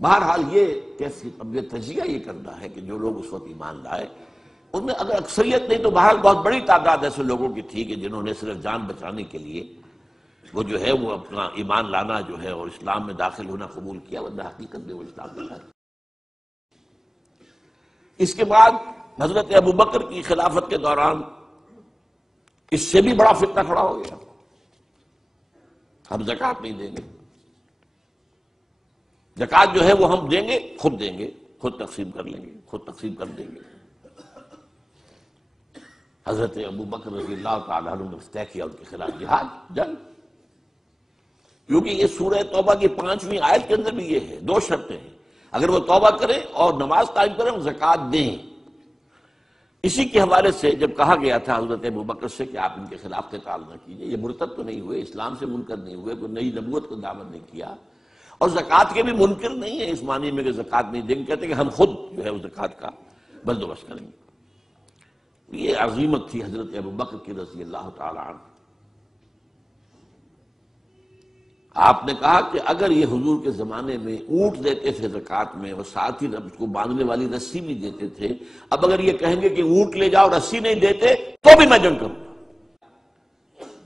بہرحال یہ کیسی تجزیہ یہ کرنا ہے کہ جو لوگ اس وقت ایمان لائے ان میں اگر اکثریت نہیں تو بہرحال بہت بڑی تعداد ایسے لوگوں کی تھی کہ جنہوں نے صرف جان بچانے کے لیے وہ جو ہے وہ اپنا ایمان لانا جو ہے اور اسلام میں داخل ہونا قبول کیا، ورنہ حقیقت میں وہ اسلام میں تھا۔ اس کے بعد حضرت ابو بکر کی خلافت کے دوران اس سے بھی بڑا فتنہ کھڑا ہو گیا، ہم زکوٰۃ نہیں دیں گے، زکوٰۃ جو ہے وہ ہم دیں گے، خود تقسیم کر لیں گے، خود تقسیم کر دیں گے۔ حضرت ابو بکر رضی اللہ تعالیٰ عنہ نے طے کیا ان کے خلاف جہاد، جنگ، کیونکہ یہ سورہ توبہ کی 5ویں آیت کے اندر بھی یہ ہے، 2 شرطیں ہیں، اگر وہ توبہ کریں اور نماز قائم کریں اور زکوٰۃ دیں۔ اسی کے حوالے سے جب کہا گیا تھا حضرت ابو بکر سے کہ آپ ان کے خلاف قتال نہ کیجیے، یہ مرتد تو نہیں ہوئے، اسلام سے منکر نہیں ہوئے، کوئی نئی نبوت کو دعوت نہیں کیا، اور زکوٰۃ کے بھی منکر نہیں ہے اس معنی میں کہ زکوٰۃ نہیں دیں گے، کہتے ہیں کہ ہم خود جو ہے وہ زکوٰۃ کا بندوبست کریں گے۔ یہ عظیمت تھی حضرت ابو بکر کی رضی اللہ تعالی عنہ۔ آپ نے کہا کہ اگر یہ حضور کے زمانے میں اونٹ دیتے تھے زکوٰۃ میں اور ساتھ ہی اس کو باندھنے والی رسی بھی دیتے تھے، اب اگر یہ کہیں گے کہ اونٹ لے جاؤ رسی نہیں دیتے تو بھی میں جنگ کروں۔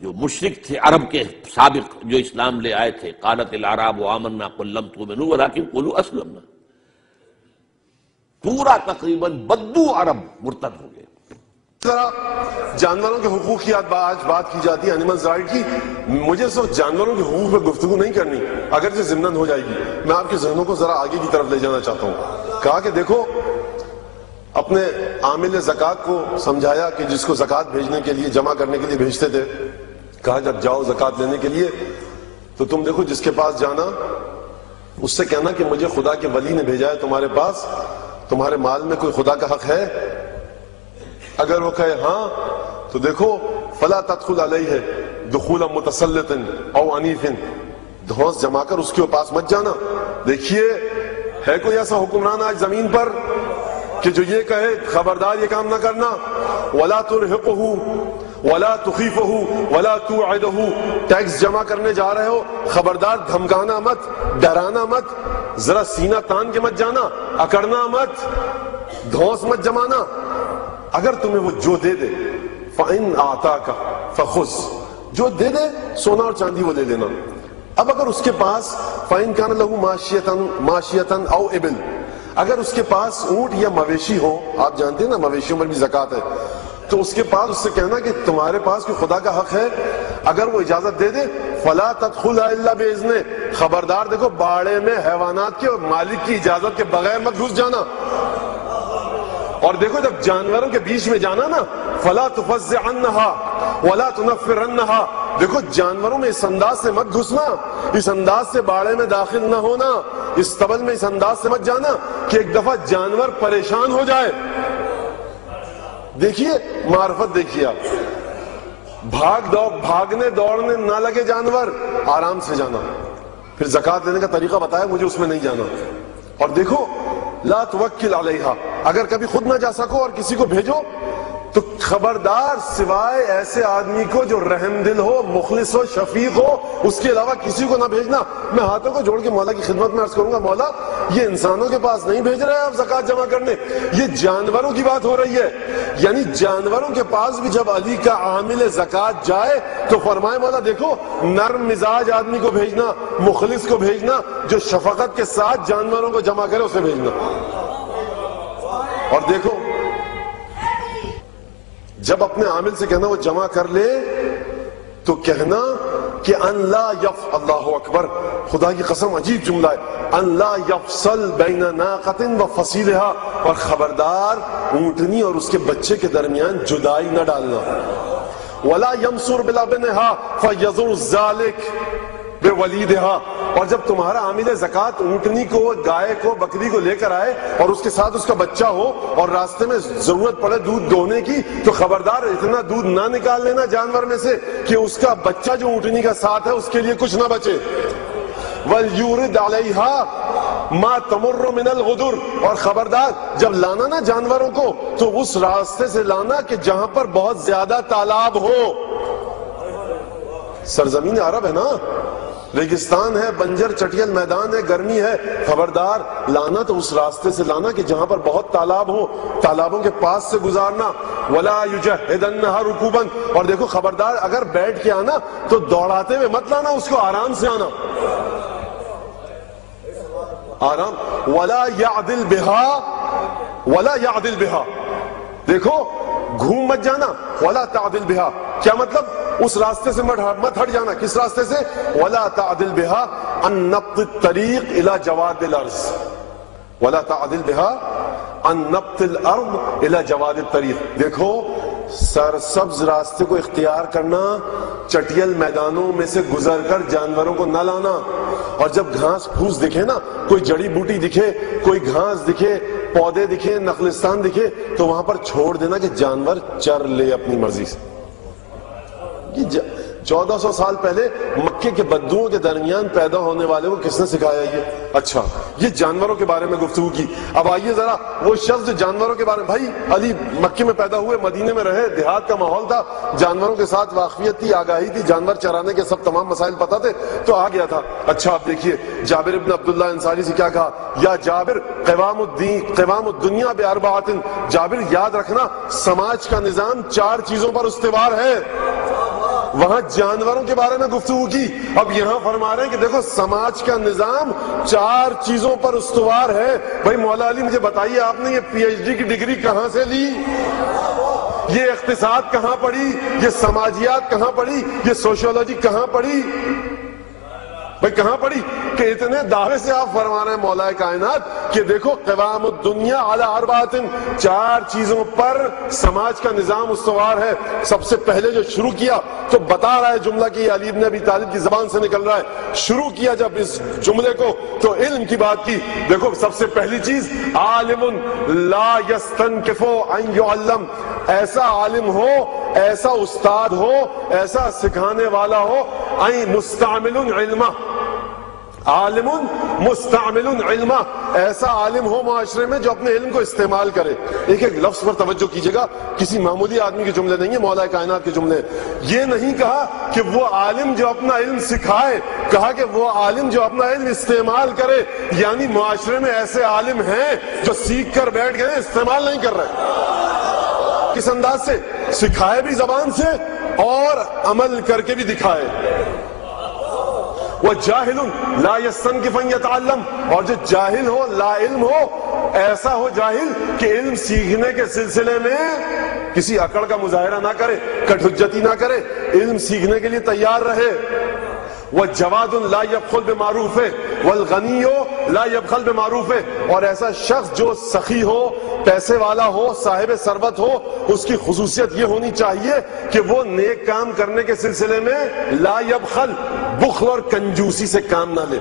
جو مشرک تھے عرب کے سابق جو اسلام لے آئے تھے، قالت الاعراب آمنا قل لم تؤمنوا ولکن قولوا اسلمنا، پورا تقریباً بدو عرب مرتد ہو گئے۔ ذرا جانوروں کے حقوق کی آج بات کی جاتی ہے، اینیمل رائٹ کی، مجھے صرف جانوروں کے حقوق پہ گفتگو نہیں کرنی، اگرچہ ضمناً ہو جائے گی، میں آپ کے ذہنوں کو ذرا آگے کی طرف لے جانا چاہتا ہوں۔ کہا کہ دیکھو اپنے عامل زکوٰۃ کو سمجھایا کہ جس کو زکوٰۃ بھیجنے کے لیے جمع کرنے کے لیے بھیجتے تھے، کہا جب جاؤ زکوٰۃ لینے کے لیے تو تم دیکھو جس کے پاس جانا اس سے کہنا کہ مجھے خدا کے ولی نے بھیجا ہے تمہارے پاس، تمہارے مال میں کوئی خدا کا حق ہے؟ اگر وہ کہے ہاں تو دیکھو فلا تدخل علیہ دخول متسلط او عنیف، دھونس جما کر اس کے پاس مت جانا۔ دیکھیے ہے کوئی ایسا حکمران آج زمین پر کہ جو یہ کہے خبردار یہ کام نہ کرنا، ولا ترهقه ولا تخيفه ولا توعده، ٹیکس جمع کرنے جا رہے ہو خبردار دھمکانا مت، ڈرانا مت، ذرا سینہ تان کے مت جانا، اکڑنا مت، دھونس مت جمانا۔ اگر تمہیں وہ جو دے دے فَإِنْ أَعْطَاكَ فَخُذْ، جو دے دے سونا اور چاندی وہ دے دینا۔ اب اگر اس کے پاس فَإِنْ كَانَ لَهُ مَاشِيَةً أَوْ إِبِلٌ، اگر اس کے پاس اونٹ یا مویشی ہو، آپ جانتے ہیں نا مویشیوں پر بھی زکوٰۃ ہے، تو اس کے پاس اس سے کہنا کہ تمہارے پاس کوئی خدا کا حق ہے، اگر وہ اجازت دے دے فَلَا تَدْخُلْ إِلَّا بِإِذْنِهِ، خبردار دیکھو باڑے میں حیوانات کے اور مالک کی اجازت کے بغیر مت گھس جانا۔ اور دیکھو جب جانوروں کے بیچ میں جانا نا فَلَا تُفَزِّعَنَّهَا وَلَا تُنَفِّرَنَّهَا، دیکھو جانوروں میں اس انداز سے مت گھسنا، اس انداز سے باڑے میں داخل نہ ہونا، اس طبل میں اس انداز سے مت جانا کہ ایک دفعہ جانور پریشان ہو جائے۔ دیکھیے معرفت دیکھیے آپ، بھاگنے دوڑنے نہ لگے جانور، آرام سے جانا۔ پھر زکوٰۃ دینے کا طریقہ بتایا، مجھے اس میں نہیں جانا۔ اور دیکھو لا توکل علیہا، اگر کبھی خود نہ جا سکو اور کسی کو بھیجو تو خبردار سوائے ایسے آدمی کو جو رحم دل ہو، مخلص ہو، شفیق ہو، اس کے علاوہ کسی کو نہ بھیجنا۔ میں ہاتھوں کو جوڑ کے مولا کی خدمت میں عرض کروں گا، مولا یہ انسانوں کے پاس نہیں بھیج رہے آپ زکوٰۃ جمع کرنے، یہ جانوروں کی بات ہو رہی ہے، یعنی جانوروں کے پاس بھی جب علی کا عامل زکوٰۃ جائے تو فرمائے مولا دیکھو نرم مزاج آدمی کو بھیجنا، مخلص کو بھیجنا، جو شفقت کے ساتھ جانوروں کو جمع کرے اسے بھیجنا۔ اور دیکھو جب اپنے عامل سے کہنا وہ جمع کر لے تو کہنا کہ ان لا اللہ اکبر، خدا کی قسم عجیب جملہ ہے، ان لا یفصل بین ناقۃ و فصیلها، اور خبردار اونٹنی اور اس کے بچے کے درمیان جدائی نہ ڈالنا، ولا یمسر بلبنها فیضر ذلک بولیدها، اور جب تمہارا عامل زکوٰۃ اونٹنی کو، گائے کو، بکری کو لے کر آئے اور اس کے ساتھ اس کا بچہ ہو اور راستے میں ضرورت پڑے دودھ دوہنے کی تو خبردار اتنا دودھ نہ نکال لینا جانور میں سے کہ اس کا بچہ جو اونٹنی کا ساتھ ہے اس کے لیے کچھ نہ بچے۔ وَلْيُورِدْ عَلَيْهَا مَا تَمُرُّ مِنَ الْغُدُرِ، اور خبردار جب لانا نا جانوروں کو تو اس راستے سے لانا کہ جہاں پر بہت زیادہ تالاب ہو۔ سرزمین عرب ہے نا، ریگستان ہے، بنجر چٹیل میدان ہے، گرمی ہے، خبردار لانا تو اس راستے سے لانا کہ جہاں پر بہت تالاب ہو، تالابوں کے پاس سے گزارنا. وَلَا يُجَهِّدَنَّهَا رُكُوبًا، اور دیکھو خبردار اگر بیٹھ کے آنا تو دوڑاتے ہوئے مت لانا، اس کو آرام سے آنا، آرام. وَلَا يَعْدِلْ بِهَا، وَلَا يَعْدِلْ بِهَا، دیکھو گھوم مت جانا. وَلَا تَعْدِلْ بِهَا کیا مطلب؟ اس راستے سے مت ہٹ جانا. کس راستے سے؟ وَلَا تَعْدِلْ بِهَا عَن نَبْضِ الطَّرِيقِ إِلَى جَوَادِ الْأَرْضِ، وَلَا تَعْدِلْ بِهَا عَن نَبْضِ الْأَرْضِ إِلَى جَوَادِ الطَّرِيقِ. دیکھو سرسبز راستے کو اختیار کرنا، چٹیل میدانوں میں سے گزر کر جانوروں کو نہ لانا. اور جب گھاس پھوس دکھے نا، کوئی جڑی بوٹی دکھے، کوئی گھاس دکھے، پودے دکھے، نخلستان دکھے، تو وہاں پر چھوڑ دینا کہ جانور چر لے اپنی مرضی سے. 1400 سال پہلے مکے کے بدوؤں کے درمیان پیدا ہونے والے کو کس نے سکھایا یہ؟ اچھا یہ جانوروں کے بارے میں گفتگو کی. اب آئیے ذرا وہ شخص جو جانوروں کے بارے میں، بھائی علی مکے میں پیدا ہوئے، مدینے میں رہے، دیہات کا ماحول تھا، جانوروں کے ساتھ واقفیت تھی، آگاہی تھی، جانور چرانے کے سب تمام مسائل پتہ تھے تو آ گیا تھا. اچھا آپ دیکھیے جابر ابن عبداللہ انصاری سے کیا کہا، یا جابر قوام الدنیا باربعۃ، جابر یاد رکھنا سماج کا نظام 4 چیزوں پر استوار ہے. وہاں جانوروں کے بارے میں گفتگو کی، اب یہاں فرما رہے ہیں کہ دیکھو سماج کا نظام 4 چیزوں پر استوار ہے. بھائی مولا علی مجھے بتائیے آپ نے یہ پی ایچ ڈی کی ڈگری کہاں سے لی؟ یہ اقتصاد کہاں پڑھی؟ یہ سماجیات کہاں پڑھی؟ یہ سوشیولوجی کہاں پڑھی؟ بھائی کہاں پڑھی کہ اتنے دعوے سے آپ فرما رہے ہیں مولا کائنات کہ دیکھو قوام الدنیا علی 4 4 چیزوں پر سماج کا نظام استوار ہے. سب سے پہلے جو شروع کیا تو بتا رہا ہے جملہ کہ علی ابن ابی طالب کی زبان سے نکل رہا ہے، شروع کیا جب اس جملے کو تو علم کی بات کی. دیکھو سب سے پہلی چیز عالم لا یستنکف ان یعلم، ایسا عالم ہو، ایسا استاد ہو، ایسا سکھانے والا ہو، مستعمل علمہ، عالم مستعمل علمہ، ایسا عالم ہو معاشرے میں جو اپنے علم کو استعمال کرے. ایک ایک لفظ پر توجہ کیجئے گا، کسی معمولی آدمی کے جملے نہیں ہیں، مولا کائنات کے جملے. یہ نہیں کہا کہ وہ عالم جو اپنا علم سکھائے، کہا کہ وہ عالم جو اپنا علم استعمال کرے. یعنی معاشرے میں ایسے عالم ہیں جو سیکھ کر بیٹھ گئے، استعمال نہیں کر رہے. کس انداز سے؟ سکھائے بھی زبان سے اور عمل کر کے بھی دکھائے. وَجَاهِلٌ لَا يَسْتَنْكِفْ أَنْ يَتَعَلَّمْ، اور جو جاہل ہو، لا علم ہو، ایسا ہو جاہل کہ علم سیکھنے کے سلسلے میں کسی اکڑ کا مظاہرہ نہ کرے، کٹ حجتی نہ کرے، علم سیکھنے کے لیے تیار رہے. وَجَوَادٌ لَا يَبْخَلْ بِمَعْرُوفِهِ وَالْغَنِيُّ لَا يَبْخَلْ بِمَعْرُوفِهِ، اور ایسا شخص جو سخی ہو، پیسے والا ہو، صاحب ثروت ہو، اس کی خصوصیت یہ ہونی چاہیے کہ وہ نیک کام کرنے کے سلسلے میں لا یبخل، بخل اور کنجوسی سے کام نہ لے.